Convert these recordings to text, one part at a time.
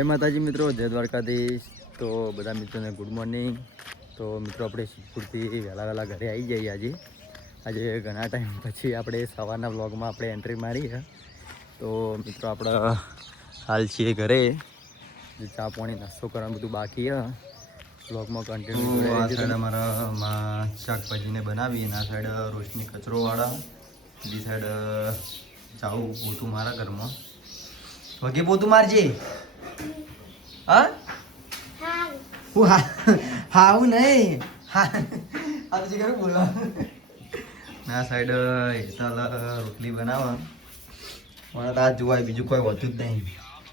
જય માતાજી મિત્રો, જય દ્વારકાધીશ। તો બધા મિત્રોને ગુડ મોર્નિંગ। તો મિત્રો આપણે સિદ્ધપુરથી વહેલા ઘરે આવી જઈએ। આજે ઘણા ટાઈમ પછી આપણે સવારના વ્લોગમાં આપણે એન્ટ્રી મારી છે। તો મિત્રો આપણે હાલ છીએ ઘરે, ચા પાણી નાસ્તો કરવાનું બધું બાકી છે। વ્લોગમાં કન્ટિન્યુ આ સાઈડ અમારા માં શાકભાજીને બનાવી, આ સાઈડ રોશની કચરોવાળા, બીજી સાઈડ જાવું પોતું મારા ઘરમાં વગે પોતું મારજે। હા હું હા હું નહીં હા આ પછી કરું બોલો ના સાઈડ હેતાલ રોટલી બનાવવા મને તો આ જોવાય, બીજું કોઈ હોતું જ નહીં।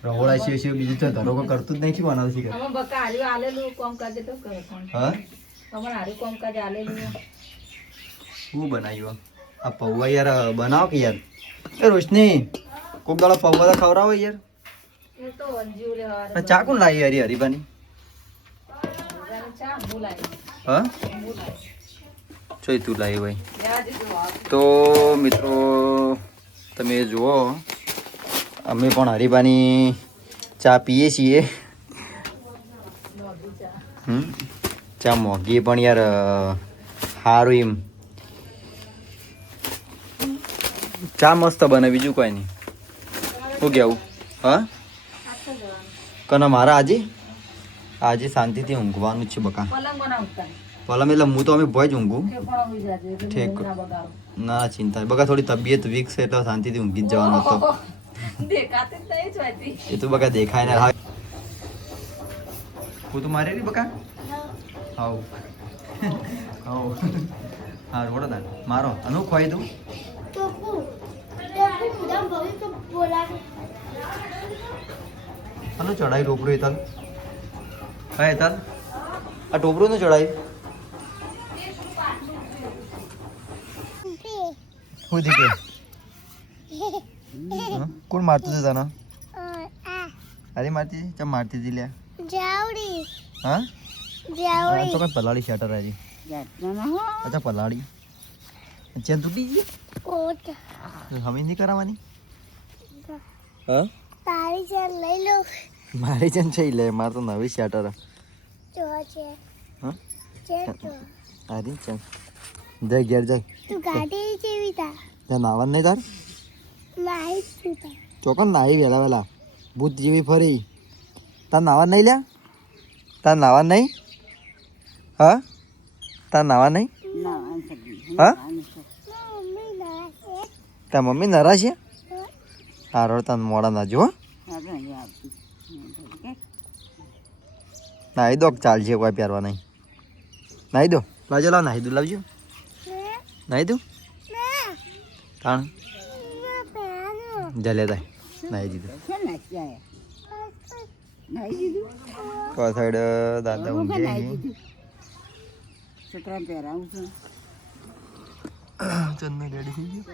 રહોડા છે છે બીજું તો ધરો કોઈ કરતું જ નહીં। શું બનાવશે કે અમે બકા આલ્યું આલેલું કોમ કાજે તો કરે કોણ? હા તમારે આલ્યું કોમ કાજે આલેલું શું બનાવ્યું? આ પૌવા યાર બનાવો કે યાર। એ રોશની કોક દાડો પૌવા તો ખવડાવો યાર। એ તો અંજીવ લે હારે ચા કોણ લાવી યાર હરીબાની? ચા બોલાય હા બોલાય ચોઈ તું લાવી ભાઈ? યાદ જો તો મિત્રો તમે જુઓ, અમે પણ હરીબાની ચા પીએ છીએ। ચા મોંઘી પણ યાર સારું એમ ચા મસ્ત બને, બીજું કોઈ નહીં। શું કહેવું? હા કના મારા આજે શાંતિથી ઊંઘવાનું જ છે બકા। પલંગ બનાવતા પલમ એટલે હું તો અમે ભોય જ ઊંઘું। કે પણ હોઈ જાજે એટલે ઠીક ના બગાડો ના ચિંતા બકા, થોડી તબિયત વીક છે એટલે શાંતિથી ઊંઘી જ જવાનો હતો। દેખાતે જ નહીં જોઈતી એ તો બકા દેખાય ને હા હું તો મારે બકા હાઉ હાઉ હા રોડો દાન મારો અનુ ખોઈ દઉં અનુ ચડાઈ ટોપરું હેતલ હા હેતલ આ ટોપરું નું ચડાઈ શું દીકે કોણ મારતું હતું તને? અરે મારતી ચમ મારતી હતી લ્યા? જાવડી હા જાવડી તો કઈ પલાળી શટર આવી અચ્છા પલાળી ચેન તૂટી ગઈ કોટ હમી નહીં કરાવવાની? હા તારી ચાલ લઈ લો મારી ચેન છે લે, મારે તો નવી શટર જો છે હા છે તો અરે ચેન જય ઘેર જય તું ગાડી જેવી તા ત્યાં નાવાનું નહીં તાર? નાઈ તું તા ચોકન નાહી વહેલા ભૂત જેવી ફરી તાર નાવા નહીં લ્યા? તાર નાવા નહીં? હા તાર નાવા નહીં? હા મમ્મી ના છે તાર મમ્મી નરા છે? હારો તાર મોડા ના જો નાહી દો ચાલશે, કોઈ પહેરવા નહીં। નાહી દો લાવજો, લાવ નાહી દો લાવજો નાહી દો તાણ જલે તાય નાહી દીધું। તો આ સાઈડ દાદા ઊંઘે ચંદન રેડી થઈ ગયું।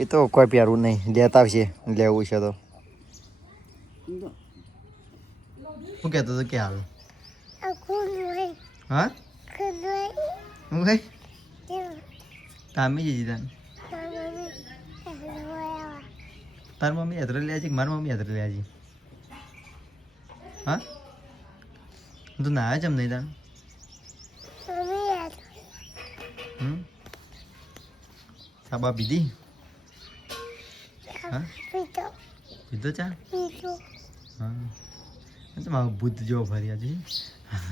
એ તો કોઈ પહેરવું નહીં, લેતા આવશે લેવું છે તો। શું કહેતો હતો કે હાલ? આખું હોય હા ખુદવાઈ હું કઈ તે કામી જઈ તને મમ્મી હલવાયા તાર મમ્મી યાત્રા લે છે કે મારી મમ્મી યાત્રા લે છે? હા તું ના જમ નહીં તાર મમ્મી યાદ સાબા પીધી? હા પીતો પીધો ચા? પીતો હા તો મારો ભૂત જેવો ફરી આજે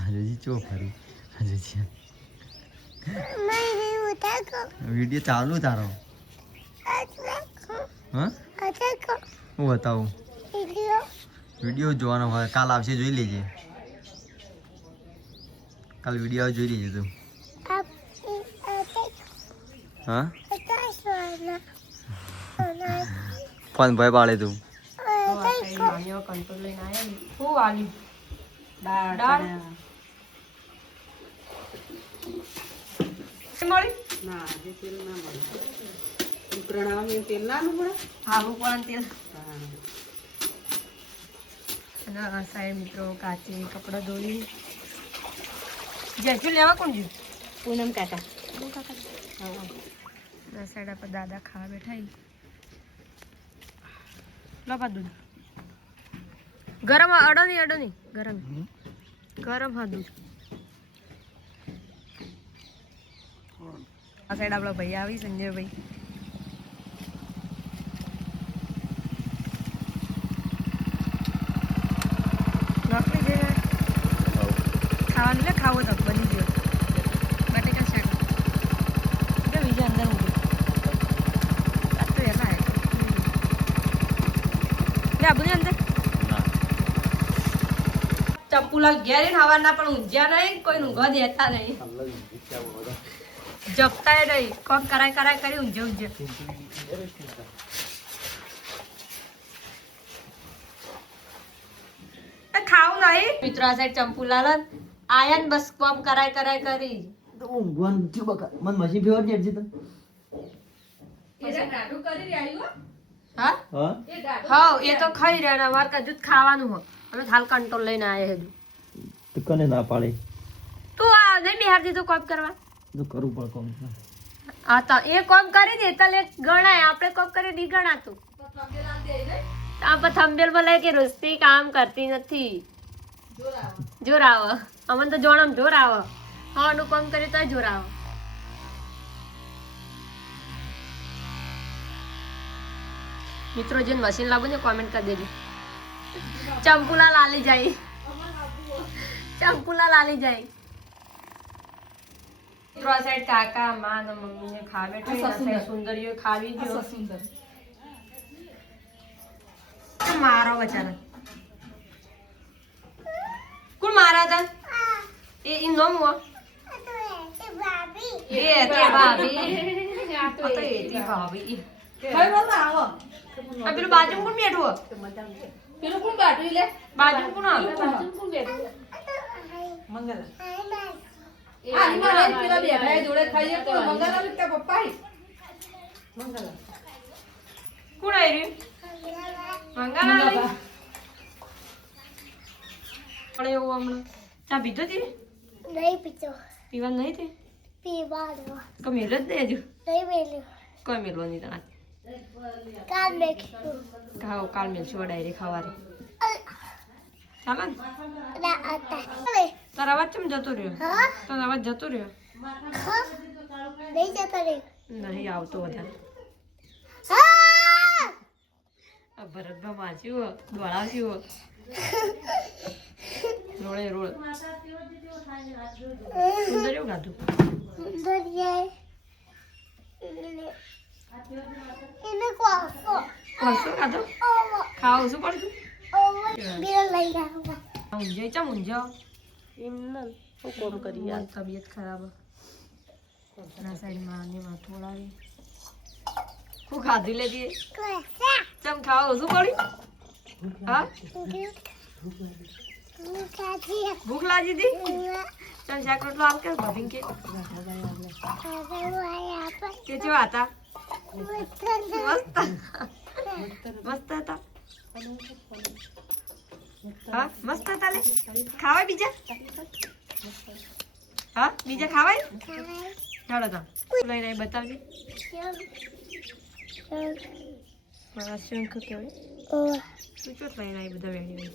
હજી ચો ફરી હજી મેં ઉતાકો વિડીયો ચાલુ તારો? અચકો હા અચકો હું બતાવું વિડીયો જોવાનો હોય, કાલ આવશે જોઈ લેજે। કાલ વિડીયો જોઈ લેજે તું। આપ અચકો હા અચકો ફોન ભાઈ પાડે તું મામીઓ કંટ્રોલ લઈને આયા ને હું વાલી દાળ મળી ના જે તેલ ના મળે ઉકરણામાં તેલ ના પડે આવું પણ તેલ અને આ સાઈડ મિત્રો કાચી કપડાં ધોઈ જેઠું લેવા કોણ જ્યું? પૂનમ કાકા હા આ સાઈડ આપણે દાદા ખાવા બેઠા લો પા દૂધ ગરમ અડો નહીં ગરમ હા દૂધ આ સાઈડ આપણા ભાઈ આવી સંજયભાઈ નોકરી જઈને ખાવાનું લે ખાવો તો બની ગયો બટેકા શાક બીજા અંદર મૂકી આ તો એલા લે આબુની અંદર ચપ્પુલા ઘેર ખાવાના પણ ઊંઝ્યા નહીં કોઈ ઊંઘવા દેતા નહીં જપતાય નહીં કોક કરાય કરી ઊંઝે ખાવું નહીં મિત્રો આ સાઈડ ચંપુલાલ આયન બસ કોમ કરાય કરી ઊંઘવાનું થયું બકા મને મશીન ફેવર છે તને હા હા હા એ તો ખાઈ રહ્યા અમારે કજુ ખાવાનું હોય અમે હાલ કંટ્રોલ લઈને આવ્યા હજુ તું કને ના પાડે તું આ નહીં બિહાર દીધું કોમ કરવા તો કરવું પડે કોમ હા તો એ કોમ કરી દે એટલે ગણાય આપણે કોમ કરી દી ગણાતું આપણે થંબેલ માં લઈ કે રોસ્તી કામ કરતી નથી જોર આવે અમને તો જોણમ જોર આવે હા નું કામ કરી તો જોર આવે મિત્રો જે મશીન લાવો ને કોમેન્ટ કરી દેજો ચંપુલા લાલી જાય મિત્રો આ સાઈડ કાકા માં ને મમ્મી ને ખાવે તો સુંદરીઓ ખાવી ગયો મારો બચારા કોણ મારા હતા એ ઇન નોમ હો એ તે ભાભી આ તો એ તે ભાભી આ પેલું બાજુ કોણ બેઠું પેલું કોણ બેઠું લે બાજુ કોણ આવે મંગલ પેલા બેઠા જોડે ખાઈએ તો મંગલ આવે કે પપ્પા મંગલ કોણ આવી મંગલ આવે પડે એવું હમણાં ચા પીધો હતી નહીં પીતો પીવા નહીં તે પીવાનો તો મેલ જ દેજો નહીં મેલ્યું કોઈ મેલવાની તને કાલ મેખ્યું ખાઓ કાલ મેલશું ડાયરેક્ટ ખવારે ચાલો ને ના આતા તારો અવાજ કેમ જતો રહ્યો હા તારો અવાજ જતો રહ્યો હા નહીં જતો રે નહીં આવતો વધારે હા આ ભરતભાઈ વાંચ્યું દોડાવ્યું રોળે રોળ સુંદર એવું ગાધું દરિયા એને કોસો શું ગાધું ખાવું શું પડતું બીર લઈ આવો ઊંઝે ચમ ઊંઝો એમ ના શું કોમ કરી યાર તબિયત ખરાબ ના સાઈડમાં આને માથું ઓળાવી હું ખાધી લેતી કોસા ચમ ખાવું શું પડ્યું હા કાજી ભૂખ લાગી હતી ચમ શાક રોટલો આવ કે ભાભી કે કે જેવા હતા મસ્ત હતા હા મસ્ત હતા લે ખાવાય બીજા હા બીજા ખાવાય ચાલો તો લઈને આવી બતાવજે મારા શંખ કહેવાય તું ચોટ લઈને આવી બધા વેણી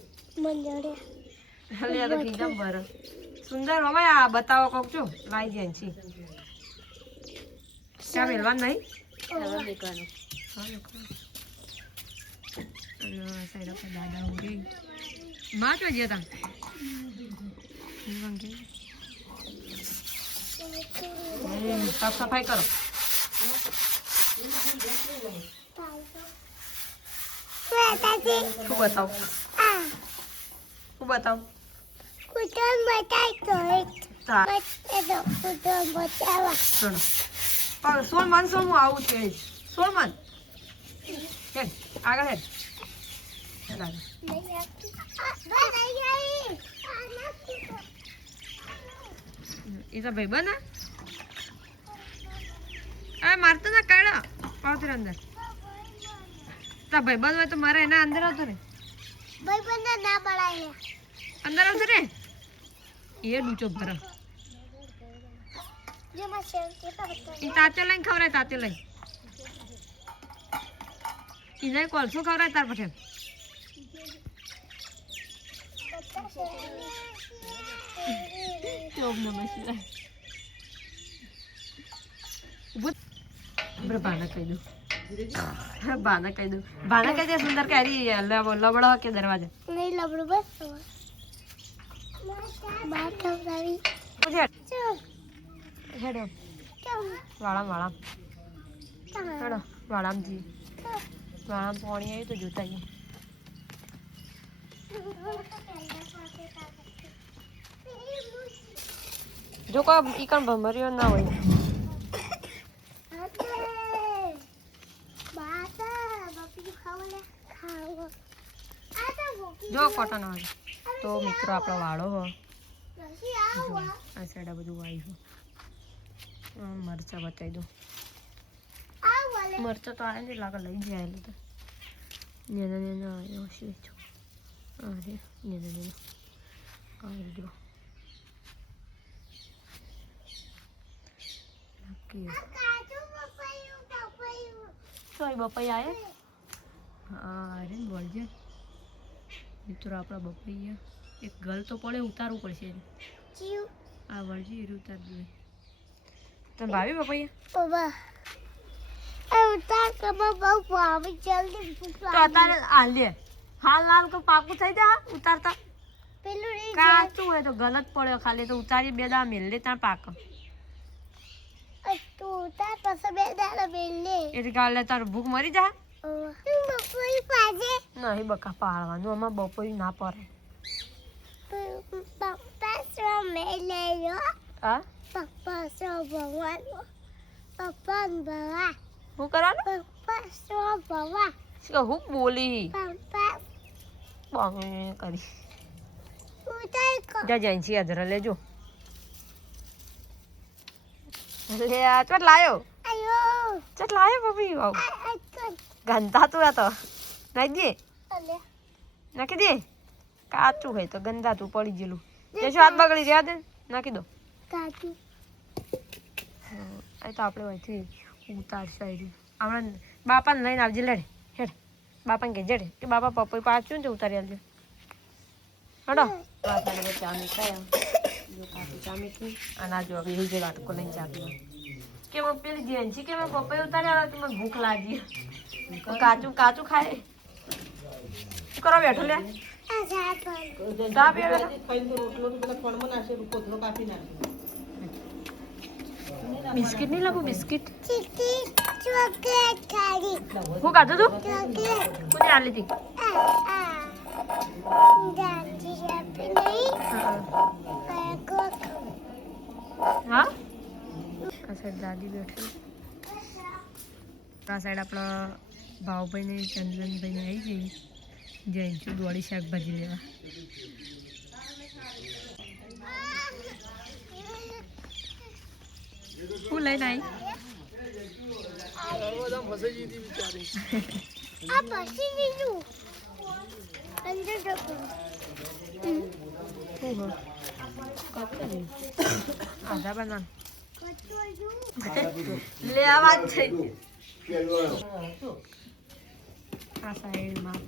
હાલે આ તો કીધા ભર સુંદર હવે આ બતાવો કોક છો લાઈ જાય છે ક્યાં મેલવાન નહીં સાઈડ પર દાદા ઊંઘી માં તો જતા સાફ સફાઈ કરો શું બતાવ શું બતાવ કુટુંબ બતાય તો કુટુંબ બતાવા ચલો સોળ મન સોળ હું આવું છે સોળ મન હેડ આગળ હેડ એ તો ભાઈ બના આ મારતો ના કાઢા પાવતર અંદર તા ભાઈ બંધ હોય તો મારે એના અંદર આવતો ને ભાઈ બંને ના પડાય અંદર આવતો ને એ ડૂચો ભરા જે માં શેર કે એ તાતે લઈને ખવડાય તાતે લઈ એને કોલસો ખવડાય તાર પછી ઓમ નમઃ શિવાય. આપણે ભાના કહી દઉં. ભાના કહી દઉં. ભાના કહી દે સુંદર કેરી લબડો કે દરવાજા. નહીં લબડું બસ બાર ખવડાવી હેડો કેમ વાળામ હેડો વાળામ જી વાળામ પાણી આવ્યું તો જોતા આવીએ. જો કોઈ ઈકણ ભમર્યો ના હોય જો કોટન હોય તો મિત્રો આપણો વાળો હો જો આ સાઈડ આ બધું વાવ્યું મરચા બતાવી દઉં. મરચા તો આવે ને લાગે લઈ જાય તો નેના આવ્યો છે અરે નેના આવી જો સોરી બપાઈ આવે હા અરે બોલજે મિત્રો આપણા બપૈયા એક ગલ તો પડે ઉતારવું પડશે આ વળજી એ ઉતાર દે તને ભાવી બપૈયા તો અત્યારે આ લે હાલ તો પાકું થઈ જાય ઉતારતા કાચું હોય તો ગલત પડ્યો ખાલી તો ઉતારી બે દા મેલ લે ત્યાં પાક એટલે ગાલે તારું ભૂખ મરી જા નહીં બકા પાડવાનું આમાં બપોરી ના પડે હા શું કરવાનું હું બોલી કરી જા જઈને છીએ અધર લેજો લે આ ચોટ લાયો ચોટ લાયો બબી ગંદા તું આ તો નાખી દે નાખી દે કાચું હોય તો ગંદા તું પડી ગયેલું જે હાથ બગડી રહ્યા દે નાખી દો એ તો આપણે અહીંથી ઉતારશે આપણે બાપાને લઈને આવજે લેડે હેડ બાપાને કે જડે કે બાપા પપ્પા પાછું ને ઉતારી આવજે હડો ચા મીઠાઈ ચા મીઠી અને આ જો એ જે વાટકો લઈને ચા પીવા કે હું પેલી જેન્સી કે મેં પપ્પા ઉતારી આવે તો મને ભૂખ લાગી કાચું ખાય શું કરો બેઠો લે ચા પીવે બિસ્કિટ નહીં લાગુ બિસ્કિટ હું ખાધું તું કોને આલી હતી હા આ સાઈડ દાદી બેઠી આ સાઈડ આપણા ભાવભાઈ ને ચંદનભાઈ આવી જઈ જઈશું દોડી શાકભાજી લેવા હું લઈને આવી આધા બના લેવા જ છે આ સાઈડમાં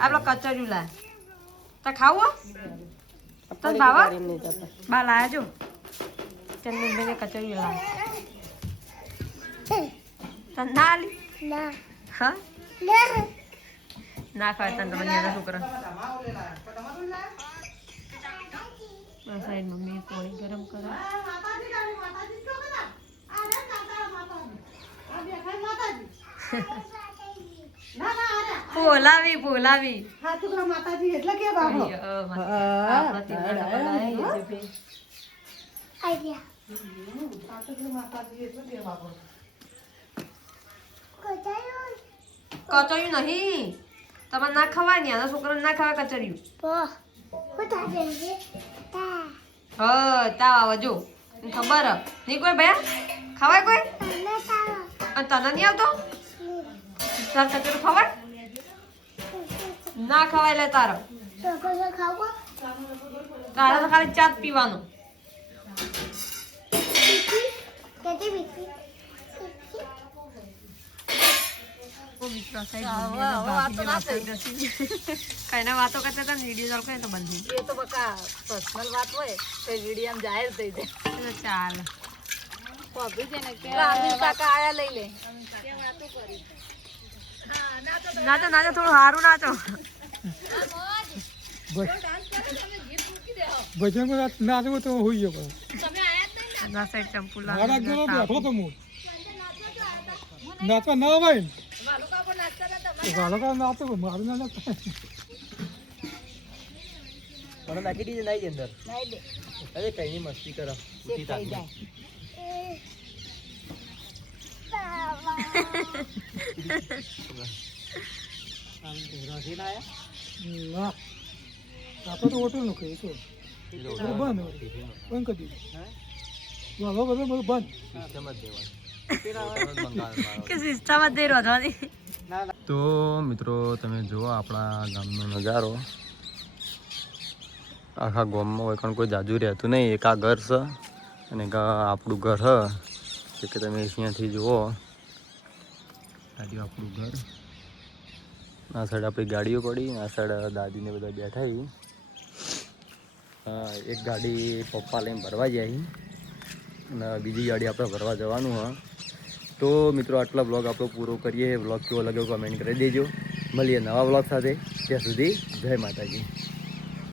આપણે કચોરી લા તો ખાવું તને બાવા બા લાયા જો ચંદનભાઈને કચોરી લાયા તને ના આલી હા ના ખાય તને તમે ન્યાના છોકરા સાઈડ મમ્મી પાણી ગરમ કરે બોલાવી માતાજી એટલે કે બાબો કચોરી નહીં તમારે ના ખવાય ને આના છોકરા ના ખાવા કચોરી હા તાવ આવે જો ખબર નહીં કોઈ ભયા ખવાય કોઈ અને તને નહીં આવતો તાર કચોરી ખવાય ના ખવાય લે તારો તારે તો ખાલી ચા જ પીવાનો મિત્રો કઈના વાતો કરતા હતા વિડીયો ચાલુ કરે તો બંધ થઈ એ તો બકા પર્સનલ વાત હોય તો વિડીયો આમ જાહેર થઈ જાય ચાલ ભાભી છે ને કે અમિત કાકા આયા લઈ લે નાચો નાચો થોડું સારું નાચો ભજન નાચવું તો હોઈ ગયો ના સાઈડ ચંપુ મારા ઘરે બેઠો તો હું નાચવા ના ભાઈ વાલો નાચો મારું ના નાચતા મને નાખી દીધી નાઈ અંદર અરે કઈ મસ્તી કરો ઉઠી તાકી ના આપણે તો હોટલ નું કહ્યું તો બંધ બંધ કરી દીધું વાલો બધો બધું બંધ કે સિસ્ટમ જ દે રોધવાની તો મિત્રો તમે જુઓ આપણા ગામનો નજારો આખા ગામમાં હોય પણ કોઈ જાજુ રહેતું નહીં એક આ ઘર છે અને એક આપણું ઘર છે કે તમે અહીંયાથી જુઓ ગાડીઓ આપણું ઘર આ સાઈડ આપણી ગાડીઓ પડી આ સાઈડ દાદીને બધા બેઠા એક ગાડી પપ્પા લઈને ભરવા જાય અને બીજી ગાડી આપણે ભરવા જવાનું હા તો મિત્રો આટલા બ્લોગ આપણો પૂરો કરીએ બ્લોગ કેવો લાગ્યો કમેન્ટ કરી દેજો મળીએ નવા બ્લોગ સાથે ત્યાં સુધી જય માતાજી.